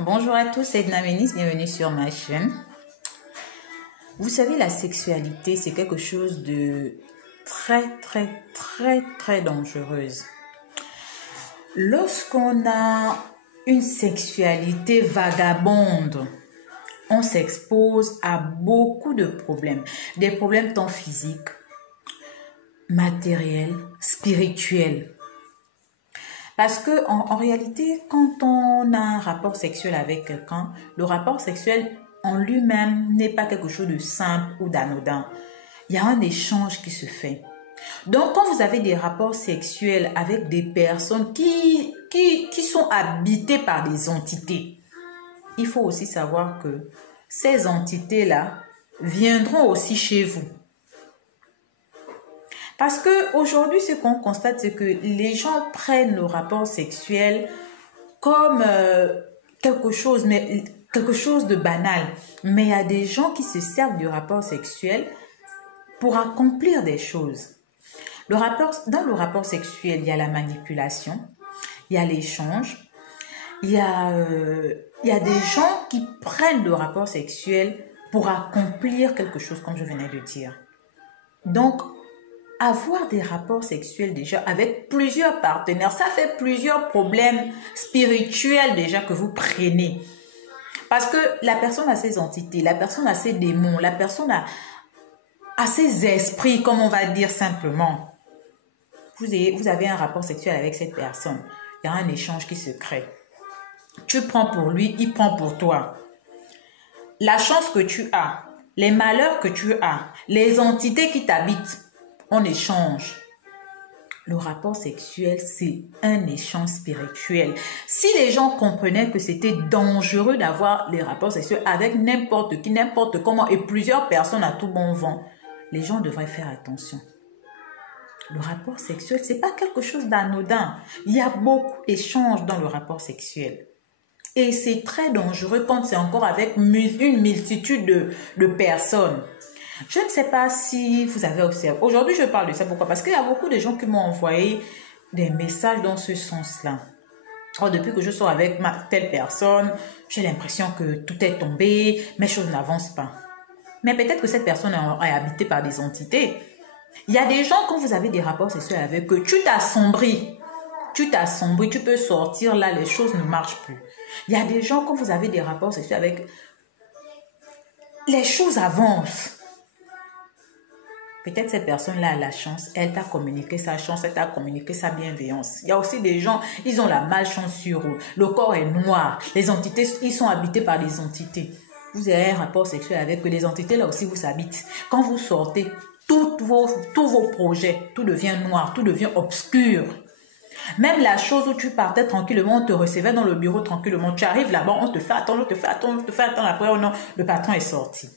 Bonjour à tous, c'est Edna Ménis, bienvenue sur ma chaîne. Vous savez, la sexualité, c'est quelque chose de très dangereuse. Lorsqu'on a une sexualité vagabonde, on s'expose à beaucoup de problèmes. Des problèmes tant physiques, matériels, spirituels. Parce que en réalité, quand on a un rapport sexuel avec quelqu'un, le rapport sexuel en lui-même n'est pas quelque chose de simple ou d'anodin. Il y a un échange qui se fait. Donc, quand vous avez des rapports sexuels avec des personnes qui sont habitées par des entités, il faut aussi savoir que ces entités-là viendront aussi chez vous. Parce qu'aujourd'hui, ce qu'on constate, c'est que les gens prennent le rapport sexuel comme quelque chose de banal. Mais il y a des gens qui se servent du rapport sexuel pour accomplir des choses. Dans le rapport sexuel, il y a la manipulation, il y a l'échange, il y a des gens qui prennent le rapport sexuel pour accomplir quelque chose, comme je venais de dire. Donc, avoir des rapports sexuels déjà avec plusieurs partenaires, ça fait plusieurs problèmes spirituels déjà que vous prenez. Parce que la personne a ses entités, la personne a ses démons, la personne a ses esprits, comme on va dire simplement. Vous avez un rapport sexuel avec cette personne. Il y a un échange qui se crée. Tu prends pour lui, il prend pour toi. La chance que tu as, les malheurs que tu as, les entités qui t'habitent, on échange. Le rapport sexuel, c'est un échange spirituel. Si les gens comprenaient que c'était dangereux d'avoir les rapports sexuels avec n'importe qui, n'importe comment, et plusieurs personnes à tout bon vent, les gens devraient faire attention. Le rapport sexuel, c'est pas quelque chose d'anodin. Il y a beaucoup d'échanges dans le rapport sexuel. Et c'est très dangereux quand c'est encore avec une multitude de personnes. Je ne sais pas si vous avez observé. Aujourd'hui, je parle de ça. Pourquoi? Parce qu'il y a beaucoup de gens qui m'ont envoyé des messages dans ce sens-là. Oh, depuis que je sors avec telle personne, j'ai l'impression que tout est tombé, mes choses n'avancent pas. Mais peut-être que cette personne est habitée par des entités. Il y a des gens, quand vous avez des rapports sexuels avec eux, tu t'assombris. Tu peux sortir là, les choses ne marchent plus. Il y a des gens, quand vous avez des rapports sexuels avec, les choses avancent. Peut-être cette personne-là a la chance, elle t'a communiqué sa chance, elle t'a communiqué sa bienveillance. Il y a aussi des gens, ils ont la malchance sur eux. Le corps est noir, les entités, ils sont habités par des entités. Vous avez un rapport sexuel avec eux, les entités là aussi vous habitent. Quand vous sortez, tous vos projets, tout devient noir, tout devient obscur. Même la chose où tu partais tranquillement, on te recevait dans le bureau tranquillement, tu arrives là-bas, on te fait attendre, après oh non, le patron est sorti.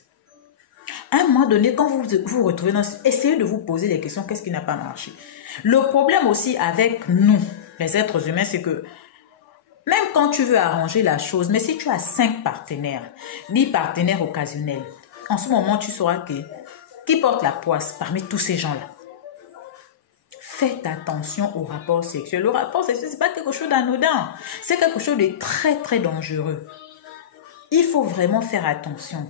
À un moment donné, quand vous vous retrouvez essayez de vous poser les questions, qu'est-ce qui n'a pas marché? Le problème aussi avec nous, les êtres humains, c'est que même quand tu veux arranger la chose, mais si tu as 5 partenaires, 10 partenaires occasionnels, en ce moment, tu sauras qui porte la poisse parmi tous ces gens-là. Faites attention au rapport sexuel. Le rapport sexuel, ce n'est pas quelque chose d'anodin. C'est quelque chose de très dangereux. Il faut vraiment faire attention.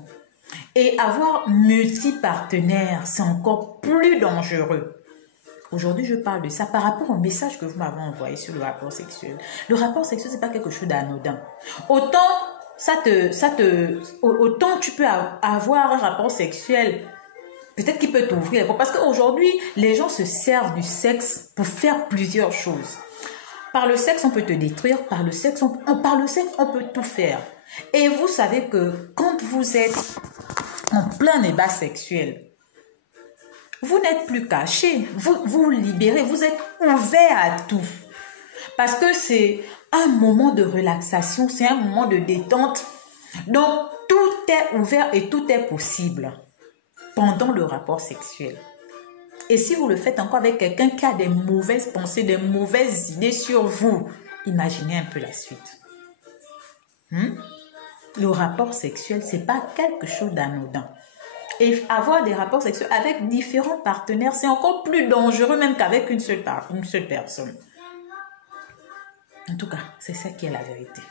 Et avoir multi-partenaires, c'est encore plus dangereux. Aujourd'hui, je parle de ça par rapport au message que vous m'avez envoyé sur le rapport sexuel. Le rapport sexuel, c'est pas quelque chose d'anodin. Autant tu peux avoir un rapport sexuel, peut-être qu'il peut t'ouvrir. Parce qu'aujourd'hui, les gens se servent du sexe pour faire plusieurs choses. Par le sexe, on peut te détruire. Par le sexe, on peut tout faire. Et vous savez que quand vous êtes en plein débat sexuel, vous n'êtes plus caché, vous libérez, vous êtes ouvert à tout. Parce que c'est un moment de relaxation, c'est un moment de détente. Donc, tout est ouvert et tout est possible pendant le rapport sexuel. Et si vous le faites encore avec quelqu'un qui a des mauvaises pensées, des mauvaises idées sur vous, imaginez un peu la suite. Le rapport sexuel, ce n'est pas quelque chose d'anodin. Et avoir des rapports sexuels avec différents partenaires, c'est encore plus dangereux même qu'avec une seule personne. En tout cas, c'est ça qui est la vérité.